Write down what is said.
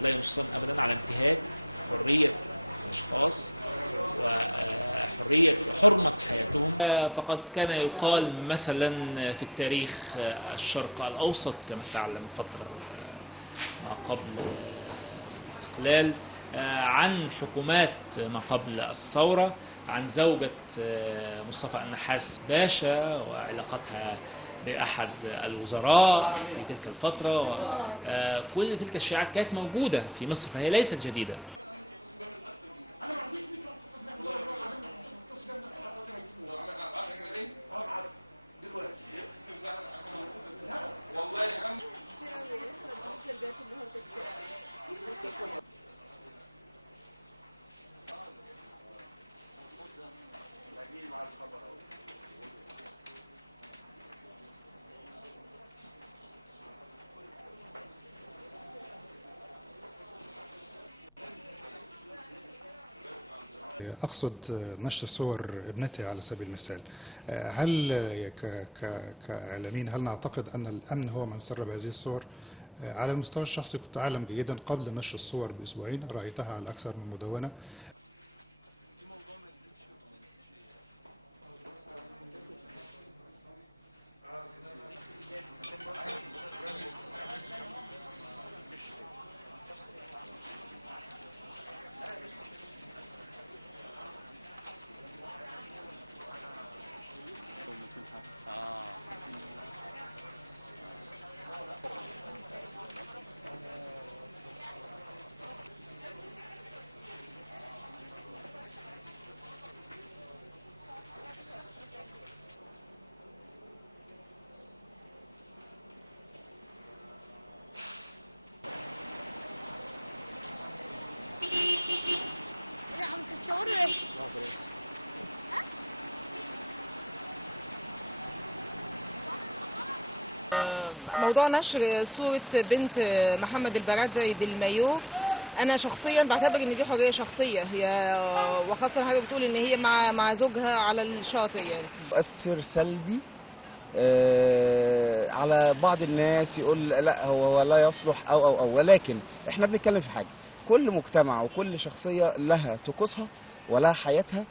لا ينصان أبدا على انتهاك حرية الأشخاص وحرية حرمة حياتهم. فقد كان يقال مثلا في التاريخ الشرق الأوسط كما تعلم فترة ما قبل الاستقلال عن حكومات ما قبل الثورة، عن زوجة مصطفى النحاس باشا وعلاقتها بأحد الوزراء في تلك الفترة. كل تلك الشائعات كانت موجودة في مصر، فهي ليست جديدة. أقصد نشر صور ابنتي على سبيل المثال. هل كإعلاميين هل نعتقد أن الأمن هو من سرب هذه الصور؟ على المستوى الشخصي كنت أعلم جيدا قبل نشر الصور بأسبوعين، رأيتها على أكثر من مدونة. ايه عم تتصوروا ايه؟ موضوع نشر صورة بنت محمد البرادعي بالمايو، أنا شخصيا بعتبر إن دي حرية شخصية هي، وخاصة حضرتك بتقول إن هي مع زوجها على الشاطئ يعني. مؤثر سلبي على بعض الناس، يقول لا هو لا يصلح أو ولكن إحنا بنتكلم في حاجة، كل مجتمع وكل شخصية لها طقوسها ولها حياتها